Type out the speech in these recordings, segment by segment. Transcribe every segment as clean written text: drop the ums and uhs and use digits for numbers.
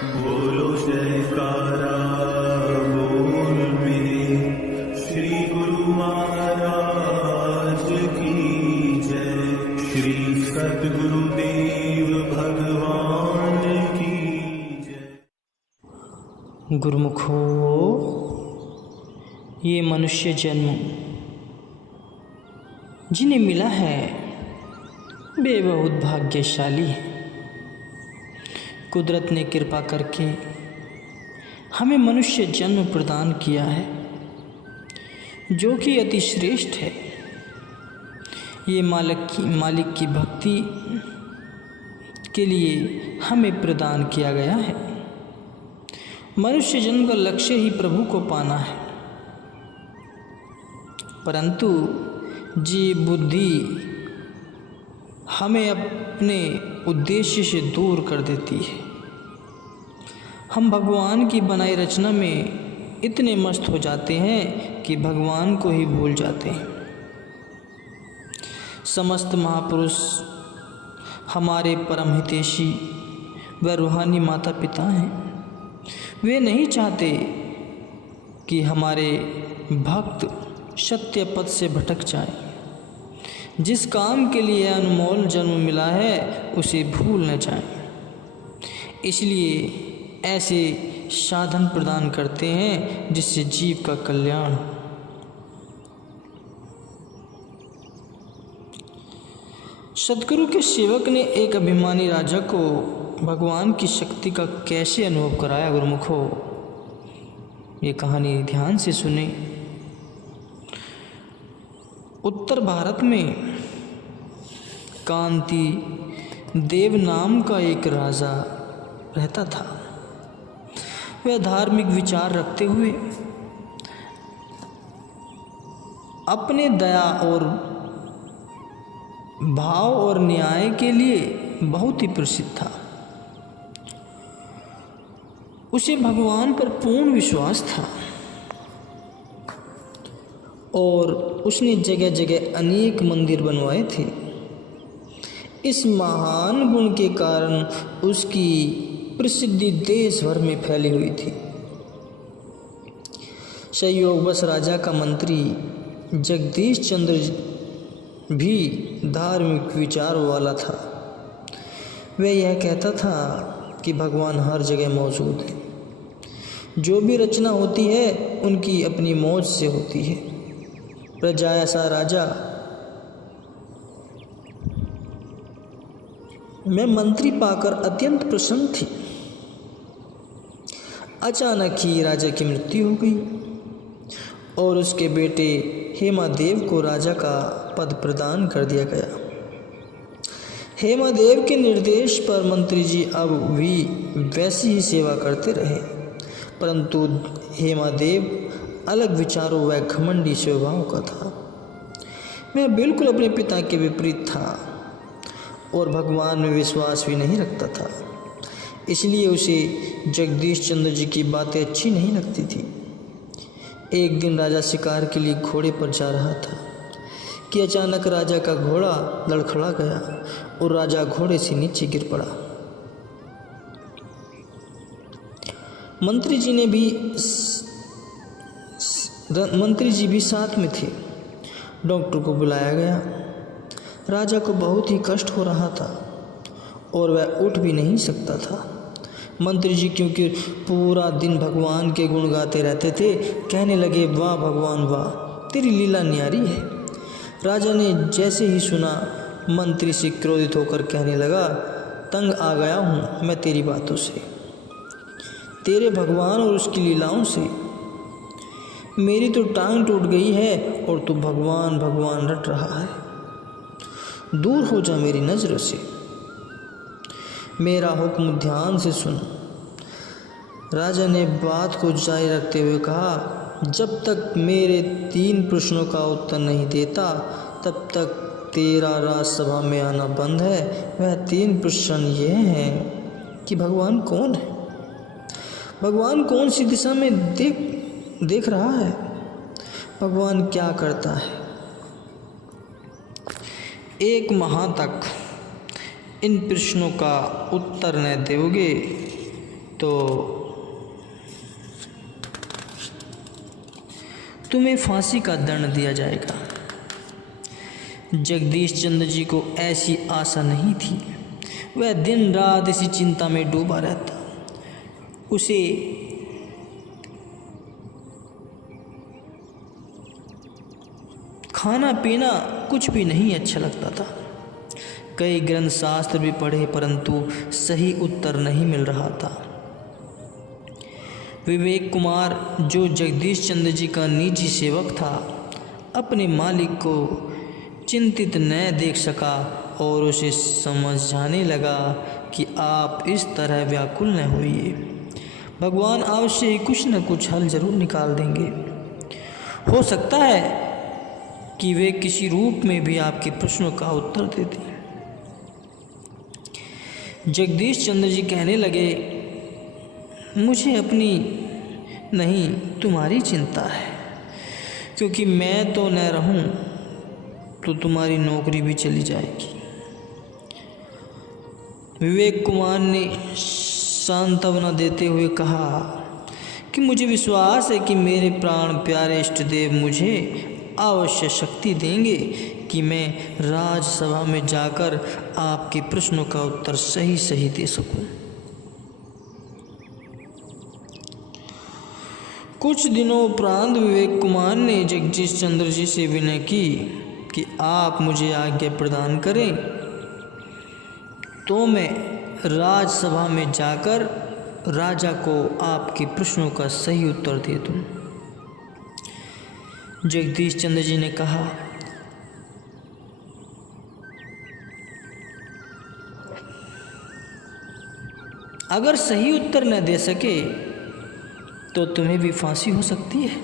बोलो जयकारा बोल मेरे श्री गुरु महाराज की जय। श्री सद्गुरुदेव भगवान की जय। गुरुमुखो, ये मनुष्य जन्म जिन्हें मिला है वे बहुत भाग्यशाली है। कुदरत ने कृपा करके हमें मनुष्य जन्म प्रदान किया है, जो कि अति श्रेष्ठ है। ये मालिक की भक्ति के लिए हमें प्रदान किया गया है। मनुष्य जन्म का लक्ष्य ही प्रभु को पाना है, परंतु जीव बुद्धि हमें अपने उद्देश्य से दूर कर देती है। हम भगवान की बनाई रचना में इतने मस्त हो जाते हैं कि भगवान को ही भूल जाते हैं। समस्त महापुरुष हमारे परम हितैषी व रूहानी माता पिता हैं। वे नहीं चाहते कि हमारे भक्त सत्य पथ से भटक जाएं। जिस काम के लिए अनमोल जन्म मिला है उसे भूल न जाएं। इसलिए ऐसे साधन प्रदान करते हैं जिससे जीव का कल्याण हो। सद्गुरु के सेवक ने एक अभिमानी राजा को भगवान की शक्ति का कैसे अनुभव कराया। गुरुमुखो, ये कहानी ध्यान से सुने। उत्तर भारत में कांति देव नाम का एक राजा रहता था। वह धार्मिक विचार रखते हुए अपने दया और भाव और न्याय के लिए बहुत ही प्रसिद्ध था। उसे भगवान पर पूर्ण विश्वास था और उसने जगह जगह अनेक मंदिर बनवाए थे। इस महान गुण के कारण उसकी प्रसिद्धि देश भर में फैली हुई थी। संयोगवश राजा का मंत्री जगदीश चंद्र भी धार्मिक विचारों वाला था। वह यह कहता था कि भगवान हर जगह मौजूद है। जो भी रचना होती है उनकी अपनी मौज से होती है। प्रजा ऐसा राजा में मंत्री पाकर अत्यंत प्रसन्न थी। अचानक ही राजा की मृत्यु हो गई और उसके बेटे हेमादेव को राजा का पद प्रदान कर दिया गया। हेमादेव के निर्देश पर मंत्री जी अब भी वैसी ही सेवा करते रहे, परंतु हेमादेव अलग विचारों व घमंडी स्वभाव का था। वह बिल्कुल अपने पिता के विपरीत था और भगवान में विश्वास भी नहीं रखता था। इसलिए उसे जगदीश चंद्र जी की बातें अच्छी नहीं लगती थी। एक दिन राजा शिकार के लिए घोड़े पर जा रहा था कि अचानक राजा का घोड़ा लड़खड़ा गया और राजा घोड़े से नीचे गिर पड़ा। मंत्री जी भी साथ में थे। डॉक्टर को बुलाया गया। राजा को बहुत ही कष्ट हो रहा था और वह उठ भी नहीं सकता था। मंत्री जी क्योंकि पूरा दिन भगवान के गुण गाते रहते थे, कहने लगे, वाह भगवान वाह, तेरी लीला न्यारी है। राजा ने जैसे ही सुना, मंत्री से क्रोधित होकर कहने लगा, तंग आ गया हूँ मैं तेरी बातों से, तेरे भगवान और उसकी लीलाओं से। मेरी तो टांग टूट गई है और तू भगवान भगवान रट रहा है। दूर हो जा मेरी नज़रों से। मेरा हुक्म ध्यान से सुन। राजा ने बात को जारी रखते हुए कहा, जब तक मेरे 3 प्रश्नों का उत्तर नहीं देता तब तक तेरा राजसभा में आना बंद है। वह 3 प्रश्न ये हैं कि भगवान कौन है, भगवान कौन सी दिशा में देख रहा है, भगवान क्या करता है। एक माह तक इन प्रश्नों का उत्तर न दोगे तो तुम्हें फांसी का दंड दिया जाएगा। जगदीश चंद्र जी को ऐसी आशा नहीं थी। वह दिन रात इसी चिंता में डूबा रहता। उसे खाना पीना कुछ भी नहीं अच्छा लगता था। कई ग्रंथ शास्त्र भी पढ़े परंतु सही उत्तर नहीं मिल रहा था। विवेक कुमार, जो जगदीश चंद्र जी का निजी सेवक था, अपने मालिक को चिंतित न देख सका और उसे समझाने लगा कि आप इस तरह व्याकुल न होइए। भगवान अवश्य ही कुछ न कुछ हल जरूर निकाल देंगे। हो सकता है कि वे किसी रूप में भी आपके प्रश्नों का उत्तर दे दें। जगदीश चंद्र जी कहने लगे, मुझे अपनी नहीं तुम्हारी चिंता है, क्योंकि मैं तो न रहूं तो तुम्हारी नौकरी भी चली जाएगी। विवेक कुमार ने सांत्वना देते हुए कहा कि मुझे विश्वास है कि मेरे प्राण प्यारे इष्ट देव मुझे अवश्य शक्ति देंगे कि मैं राजसभा में जाकर आपके प्रश्नों का उत्तर सही सही दे सकूं। कुछ दिनों उपरांत विवेक कुमार ने जगदीश चंद्र जी से विनय की कि आप मुझे आज्ञा प्रदान करें तो मैं राजसभा में जाकर राजा को आपके प्रश्नों का सही उत्तर दे दूं। जगदीश चंद्र जी ने कहा, अगर सही उत्तर न दे सके तो तुम्हें भी फांसी हो सकती है।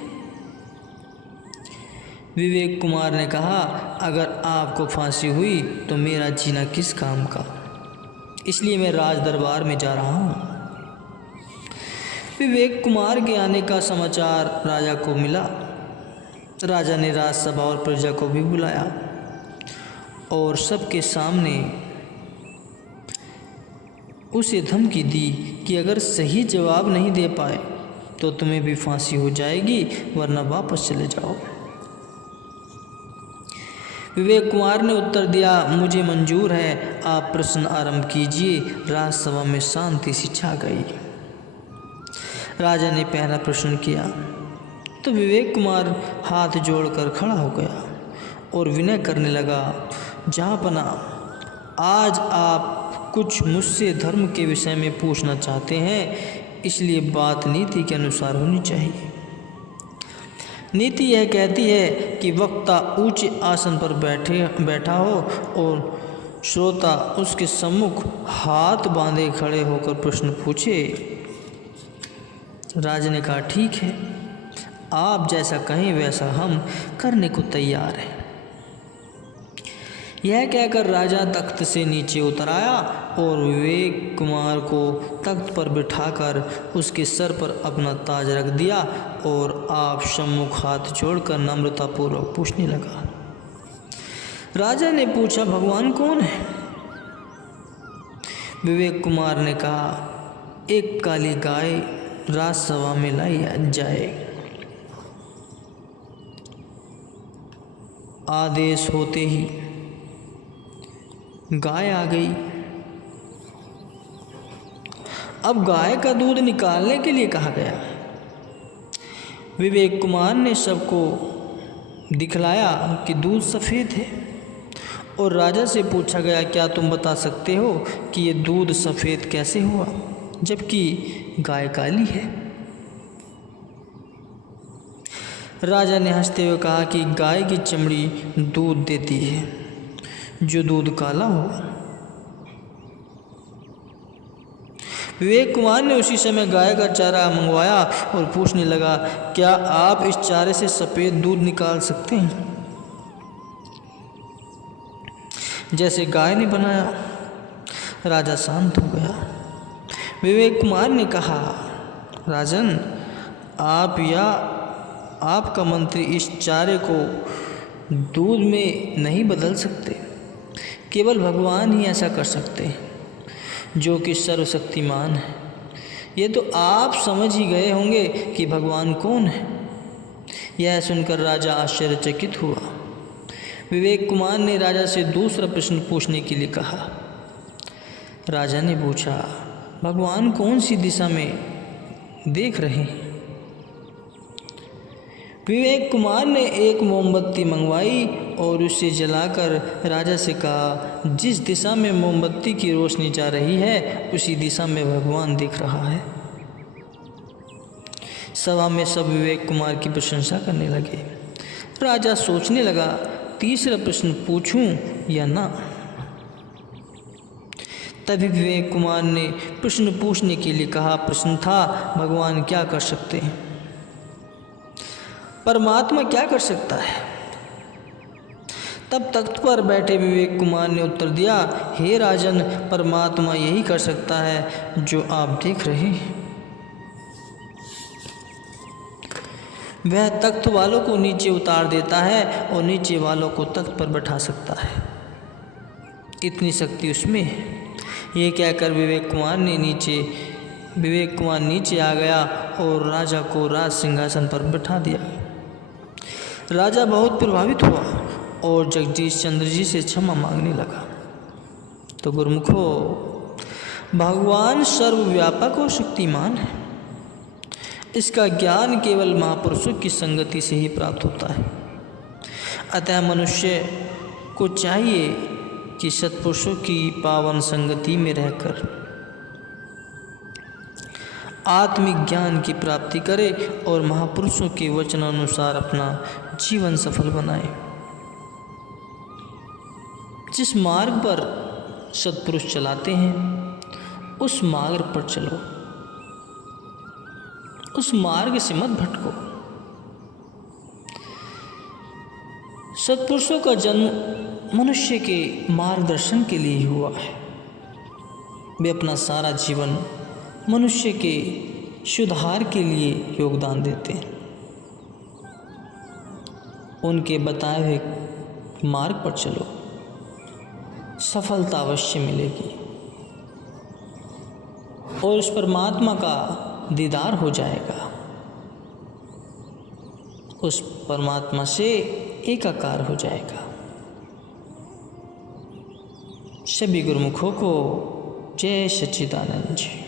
विवेक कुमार ने कहा, अगर आपको फांसी हुई तो मेरा जीना किस काम का, इसलिए मैं राज दरबार में जा रहा हूँ। विवेक कुमार के आने का समाचार राजा को मिला। राजा ने राजसभा और प्रजा को भी बुलाया और सबके सामने उसे धमकी दी कि अगर सही जवाब नहीं दे पाए तो तुम्हें भी फांसी हो जाएगी, वरना वापस चले जाओ। विवेक कुमार ने उत्तर दिया, मुझे मंजूर है, आप प्रश्न आरंभ कीजिए। राजसभा में शांति सी छा गई। राजा ने पहला प्रश्न किया तो विवेक कुमार हाथ जोड़कर खड़ा हो गया और विनय करने लगा, जहाँपना, आज आप कुछ मुझसे धर्म के विषय में पूछना चाहते हैं, इसलिए बात नीति के अनुसार होनी चाहिए। नीति यह कहती है कि वक्ता ऊंचे आसन पर बैठा हो और श्रोता उसके सम्मुख हाथ बांधे खड़े होकर प्रश्न पूछे। राजा ने कहा, ठीक है, आप जैसा कहें वैसा हम करने को तैयार हैं। यह कहकर राजा तख्त से नीचे उतर आया और विवेक कुमार को तख्त पर बिठाकर उसके सर पर अपना ताज रख दिया और आप सम्मुख हाथ जोड़कर नम्रतापूर्वक पूछने लगा। राजा ने पूछा, भगवान कौन है? विवेक कुमार ने कहा, एक काली गाय राजसभा में लाई जाए। आदेश होते ही गाय आ गई। अब गाय का दूध निकालने के लिए कहा गया। विवेक कुमार ने सबको दिखलाया कि दूध सफ़ेद है और राजा से पूछा गया, क्या तुम बता सकते हो कि ये दूध सफ़ेद कैसे हुआ जबकि गाय काली है? राजा ने हंसते हुए कहा कि गाय की चमड़ी दूध देती है, जो दूध काला हो। विवेक कुमार ने उसी समय गाय का चारा मंगवाया और पूछने लगा, क्या आप इस चारे से सफ़ेद दूध निकाल सकते हैं जैसे गाय ने बनाया? राजा शांत हो गया। विवेक कुमार ने कहा, राजन, आप या आपका मंत्री इस चारे को दूध में नहीं बदल सकते। केवल भगवान ही ऐसा कर सकते हैं, जो कि सर्वशक्तिमान है। ये तो आप समझ ही गए होंगे कि भगवान कौन है। यह सुनकर राजा आश्चर्यचकित हुआ। विवेक कुमार ने राजा से दूसरा प्रश्न पूछने के लिए कहा। राजा ने पूछा, भगवान कौन सी दिशा में देख रहे हैं? विवेक कुमार ने एक मोमबत्ती मंगवाई और उसे जलाकर राजा से कहा, जिस दिशा में मोमबत्ती की रोशनी जा रही है उसी दिशा में भगवान दिख रहा है। सभा में सब विवेक कुमार की प्रशंसा करने लगे। राजा सोचने लगा, तीसरा प्रश्न पूछूं या ना। तभी विवेक कुमार ने प्रश्न पूछने के लिए कहा। प्रश्न था, भगवान क्या कर सकते हैं? परमात्मा क्या कर सकता है? तब तख्त पर बैठे विवेक कुमार ने उत्तर दिया, हे राजन, परमात्मा यही कर सकता है जो आप देख रहे हैं। वह तख्त वालों को नीचे उतार देता है और नीचे वालों को तख्त पर बैठा सकता है, इतनी शक्ति उसमें है। ये कहकर विवेक कुमार नीचे आ गया और राजा को राज सिंहासन पर बैठा दिया। राजा बहुत प्रभावित हुआ और जगदीश चंद्र जी से क्षमा मांगने लगा। तो गुरुमुखो, भगवान सर्वव्यापक और शक्तिमान है। इसका ज्ञान केवल महापुरुषों की संगति से ही प्राप्त होता है। अतः मनुष्य को चाहिए कि सत्पुरुषों की पावन संगति में रहकर आत्मिक ज्ञान की प्राप्ति करे और महापुरुषों के वचनानुसार अपना जीवन सफल बनाए। जिस मार्ग पर सत्पुरुष चलाते हैं उस मार्ग पर चलो, उस मार्ग से मत भटको। सत्पुरुषों का जन्म मनुष्य के मार्गदर्शन के लिए ही हुआ है। वे अपना सारा जीवन मनुष्य के सुधार के लिए योगदान देते हैं। उनके बताए हुए मार्ग पर चलो, सफलता अवश्य मिलेगी और उस परमात्मा का दीदार हो जाएगा। उस परमात्मा से एकाकार हो जाएगा। सभी गुरुमुखों को जय सच्चिदानंद जी।